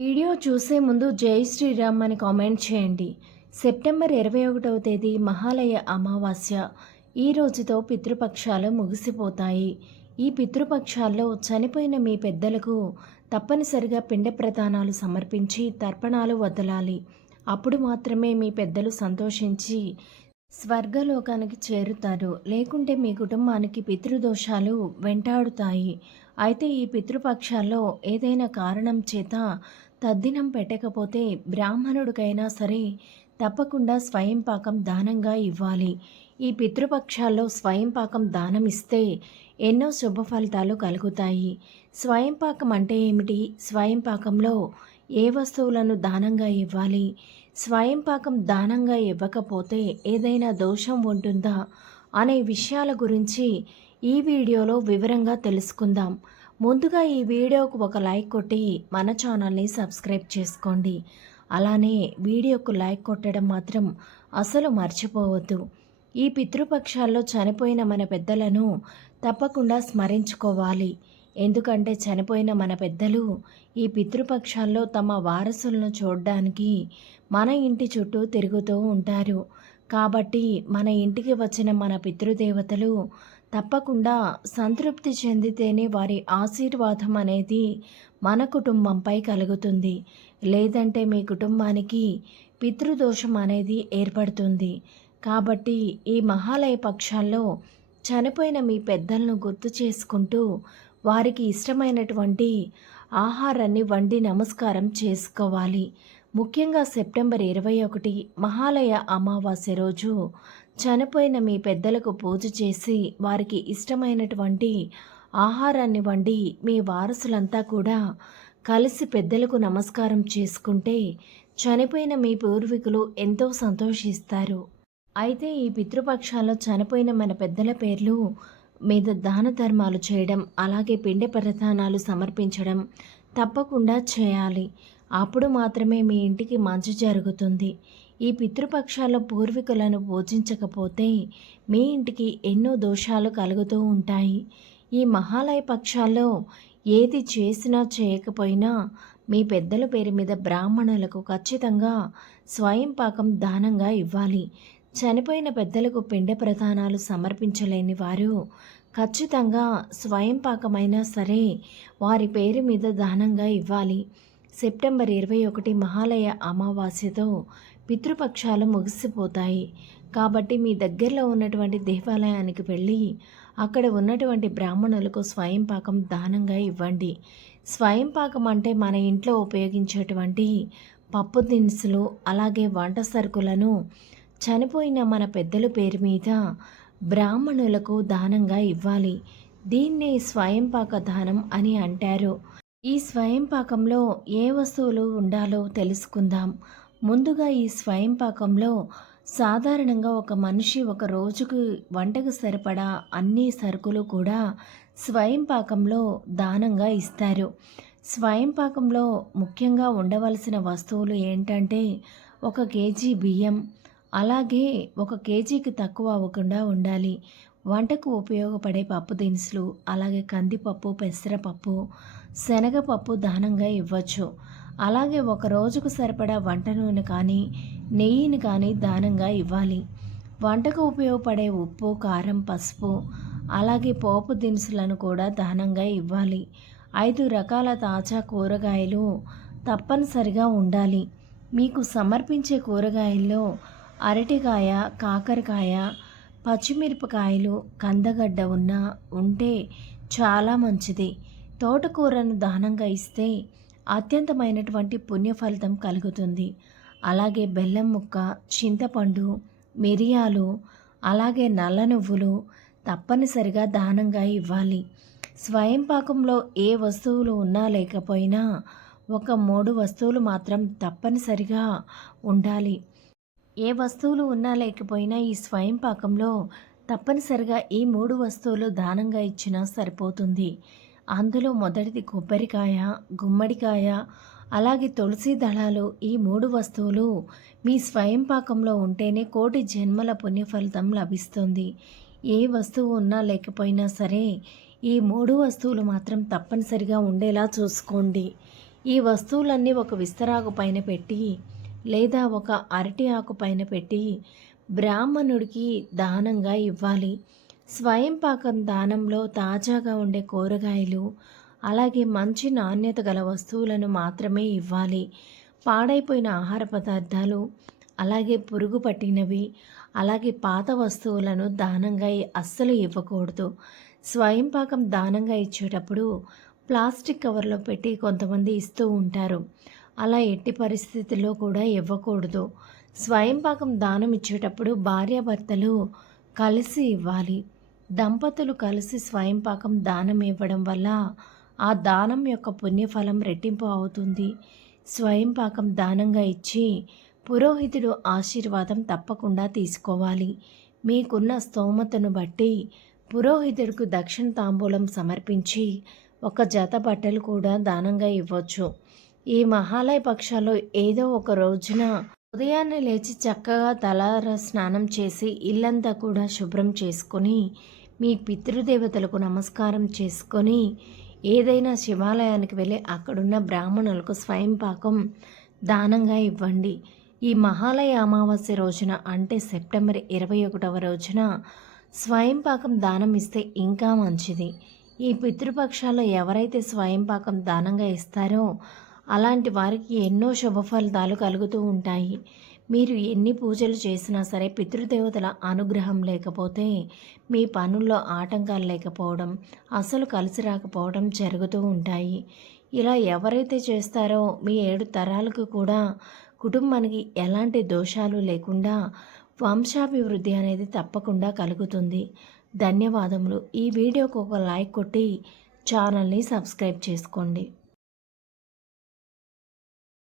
Video చూసే ముందు జై శ్రీరామ్ అని కామెంట్ చేయండి. సెప్టెంబర్ ఇరవై ఒకటవ తేదీ మహాలయ అమావాస్య. ఈ రోజుతో పితృపక్షాలు ముగిసిపోతాయి. ఈ పితృపక్షాల్లో చనిపోయిన మీ పెద్దలకు తప్పనిసరిగా పిండ ప్రదానాలు సమర్పించి తర్పణాలు వదలాలి. అప్పుడు మాత్రమే మీ పెద్దలు సంతోషించి స్వర్గలోకానికి చేరుతారు. లేకుంటే మీ కుటుంబానికి పితృదోషాలు వెంటాడుతాయి. అయితే ఈ పితృపక్షాల్లో ఏదైనా కారణం చేత తద్దినం పెట్టకపోతే బ్రాహ్మణుడికైనా సరే తప్పకుండా స్వయం పాకం దానంగా ఇవ్వాలి. ఈ పితృపక్షాల్లో స్వయం పాకం దానం ఇస్తే ఎన్నో శుభ ఫలితాలు కలుగుతాయి. స్వయం పాకం అంటే ఏమిటి? స్వయం పాకంలో ఏ వస్తువులను దానంగా ఇవ్వాలి? స్వయం పాకం దానంగా ఇవ్వకపోతే ఏదైనా దోషం ఉంటుందా? అనే విషయాల గురించి ఈ వీడియోలో వివరంగా తెలుసుకుందాం. ముందుగా ఈ వీడియోకు ఒక లైక్ కొట్టి మన ఛానల్ని సబ్స్క్రైబ్ చేసుకోండి. అలానే వీడియోకు లైక్ కొట్టడం మాత్రం అసలు మర్చిపోవద్దు. ఈ పితృపక్షాల్లో చనిపోయిన మన పెద్దలను తప్పకుండా స్మరించుకోవాలి. ఎందుకంటే చనిపోయిన మన పెద్దలు ఈ పితృపక్షాల్లో తమ వారసులను చూడడానికి మన ఇంటి చుట్టూ తిరుగుతూ ఉంటారు. కాబట్టి మన ఇంటికి వచ్చిన మన పితృదేవతలు తప్పకుండా సంతృప్తి చెందితేనే వారి ఆశీర్వాదం అనేది మన కుటుంబంపై కలుగుతుంది. లేదంటే మీ కుటుంబానికి పితృదోషం అనేది ఏర్పడుతుంది. కాబట్టి ఈ మహాలయ పక్షాల్లో చనిపోయిన మీ పెద్దలను గుర్తు చేసుకుంటూ వారికి ఇష్టమైనటువంటి ఆహారాన్ని వండి నమస్కారం చేసుకోవాలి. ముఖ్యంగా సెప్టెంబర్ ఇరవై ఒకటి మహాలయ అమావాస్య రోజు చనిపోయిన మీ పెద్దలకు పూజ చేసి వారికి ఇష్టమైనటువంటి ఆహారాన్ని వండి మీ వారసులంతా కూడా కలిసి పెద్దలకు నమస్కారం చేసుకుంటే చనిపోయిన మీ పూర్వీకులు ఎంతో సంతోషిస్తారు. అయితే ఈ పితృపక్షాల్లో చనిపోయిన మన పెద్దల పేర్లు మీద దాన ధర్మాలు చేయడం అలాగే పిండ ప్రధానాలు సమర్పించడం తప్పకుండా చేయాలి. అప్పుడు మాత్రమే మీ ఇంటికి మంచి జరుగుతుంది. ఈ పితృపక్షాల పూర్వీకులను పూజించకపోతే మీ ఇంటికి ఎన్నో దోషాలు కలుగుతూ ఉంటాయి. ఈ మహాలయ పక్షాల్లో ఏది చేసినా చేయకపోయినా మీ పెద్దల పేరు మీద బ్రాహ్మణులకు ఖచ్చితంగా స్వయం పాకం దానంగా ఇవ్వాలి. చనిపోయిన పెద్దలకు పిండ ప్రధానాలు సమర్పించలేని వారు ఖచ్చితంగా స్వయం పాకమైనా సరే వారి పేరు మీద దానంగా ఇవ్వాలి. సెప్టెంబర్ ఇరవై ఒకటి మహాలయ అమావాస్యతో పితృపక్షాలు ముగిసిపోతాయి. కాబట్టి మీ దగ్గరలో ఉన్నటువంటి దేవాలయానికి వెళ్ళి అక్కడ ఉన్నటువంటి బ్రాహ్మణులకు స్వయం పాకం దానంగా ఇవ్వండి. స్వయం పాకం అంటే మన ఇంట్లో ఉపయోగించేటువంటి పప్పు దినుసులు అలాగే వంట సరుకులను చనిపోయిన మన పెద్దల పేరు మీద బ్రాహ్మణులకు దానంగా ఇవ్వాలి. దీన్నే స్వయం పాక దానం అని అంటారు. ఈ స్వయం పాకంలో ఏ వస్తువులు ఉండాలో తెలుసుకుందాం. ముందుగా ఈ స్వయం పాకంలో సాధారణంగా ఒక మనిషి ఒక రోజుకు వంటకు సరిపడా అన్ని సరుకులు కూడా స్వయం పాకంలో దానంగా ఇస్తారు. స్వయం పాకంలో ముఖ్యంగా ఉండవలసిన వస్తువులు ఏంటంటే ఒక కేజీ బియ్యం అలాగే ఒక కేజీకి తక్కువ అవ్వకుండా ఉండాలి. వంటకు ఉపయోగపడే పప్పు దినుసులు అలాగే కందిపప్పు పెసరపప్పు శనగపప్పు దానంగా ఇవ్వచ్చు. అలాగే ఒక రోజుకు సరిపడా వంట నూనె కానీ నెయ్యిని కానీ దానంగా ఇవ్వాలి. వంటకు ఉపయోగపడే ఉప్పు కారం పసుపు అలాగే పోపు దినుసులను కూడా దానంగా ఇవ్వాలి. ఐదు రకాల తాజా కూరగాయలు తప్పనిసరిగా ఉండాలి. మీకు సమర్పించే కూరగాయల్లో అరటికాయ కాకరకాయ పచ్చిమిరపకాయలు కందగడ్డ ఉన్న ఉంటే చాలా మంచిది. తోటకూరను దానంగా ఇస్తే అత్యంతమైనటువంటి పుణ్య ఫలితం కలుగుతుంది. అలాగే బెల్లం ముక్క చింతపండు మిరియాలు అలాగే నల్ల నువ్వులు తప్పనిసరిగా దానంగా ఇవ్వాలి. స్వయం పాకంలో ఏ వస్తువులు ఉన్నా లేకపోయినా ఒక మూడు వస్తువులు మాత్రం తప్పనిసరిగా ఉండాలి. ఏ వస్తువులు ఉన్నా లేకపోయినా ఈ స్వయం పాకంలో తప్పనిసరిగా ఈ మూడు వస్తువులు దానంగా ఇచ్చినా సరిపోతుంది. అందులో మొదటిది కొబ్బరికాయ గుమ్మడికాయ అలాగే తులసి దళాలు ఈ మూడు వస్తువులు మీ స్వయం పాకంలో ఉంటేనే కోటి జన్మల పుణ్యఫలితం లభిస్తుంది. ఏ వస్తువు ఉన్నా లేకపోయినా సరే ఈ మూడు వస్తువులు మాత్రం తప్పనిసరిగా ఉండేలా చూసుకోండి. ఈ వస్తువులన్నీ ఒక విస్తరాకు పైన పెట్టి లేదా ఒక అరటి ఆకు పైన పెట్టి బ్రాహ్మణుడికి దానంగా ఇవ్వాలి. స్వయం పాకం దానంలో తాజాగా ఉండే కూరగాయలు అలాగే మంచి నాణ్యత గల వస్తువులను మాత్రమే ఇవ్వాలి. పాడైపోయిన ఆహార పదార్థాలు అలాగే పురుగు పట్టినవి అలాగే పాత వస్తువులను దానంగా అస్సలు ఇవ్వకూడదు. స్వయం పాకం దానంగా ఇచ్చేటప్పుడు ప్లాస్టిక్ కవర్లో పెట్టి కొంతమంది ఇస్తూ ఉంటారు. అలా ఎట్టి పరిస్థితుల్లో కూడా ఇవ్వకూడదు. స్వయం పాకం దానం ఇచ్చేటప్పుడు భార్యాభర్తలు కలిసి ఇవ్వాలి. దంపతులు కలిసి స్వయం పాకం దానం ఇవ్వడం వల్ల ఆ దానం యొక్క పుణ్యఫలం రెట్టింపు అవుతుంది. స్వయం పాకం దానంగా ఇచ్చి పురోహితుడు ఆశీర్వాదం తప్పకుండా తీసుకోవాలి. మీకున్న స్తోమతను బట్టి పురోహితుడికి దక్షిణ తాంబూలం సమర్పించి ఒక జత బట్టలు కూడా దానంగా ఇవ్వచ్చు. ఈ మహాలయ పక్షాల్లో ఏదో ఒక రోజున ఉదయాన్నే లేచి చక్కగా తలార స్నానం చేసి ఇల్లంతా కూడా శుభ్రం చేసుకొని మీ పితృదేవతలకు నమస్కారం చేసుకొని ఏదైనా శివాలయానికి వెళ్ళి అక్కడున్న బ్రాహ్మణులకు స్వయం పాకం దానంగా ఇవ్వండి. ఈ మహాలయ అమావాస్య రోజున అంటే సెప్టెంబర్ ఇరవై ఒకటవ రోజున స్వయం పాకం దానం ఇస్తే ఇంకా మంచిది. ఈ పితృపక్షాల్లో ఎవరైతే స్వయం పాకం దానంగా ఇస్తారో అలాంటి వారికి ఎన్నో శుభ ఫలితాలు కలుగుతూ ఉంటాయి. మీరు ఎన్ని పూజలు చేసినా సరే పితృదేవతల అనుగ్రహం లేకపోతే మీ పనుల్లో ఆటంకాలు లేకపోవడం అసలు కలిసి రాకపోవడం జరుగుతూ ఉంటాయి. ఇలా ఎవరైతే చేస్తారో మీ ఏడు తరాలకు కూడా కుటుంబానికి ఎలాంటి దోషాలు లేకుండా వంశాభివృద్ధి అనేది తప్పకుండా కలుగుతుంది. ధన్యవాదములు. ఈ వీడియోకు ఒక లైక్ కొట్టి ఛానల్ని సబ్స్క్రైబ్ చేసుకోండి.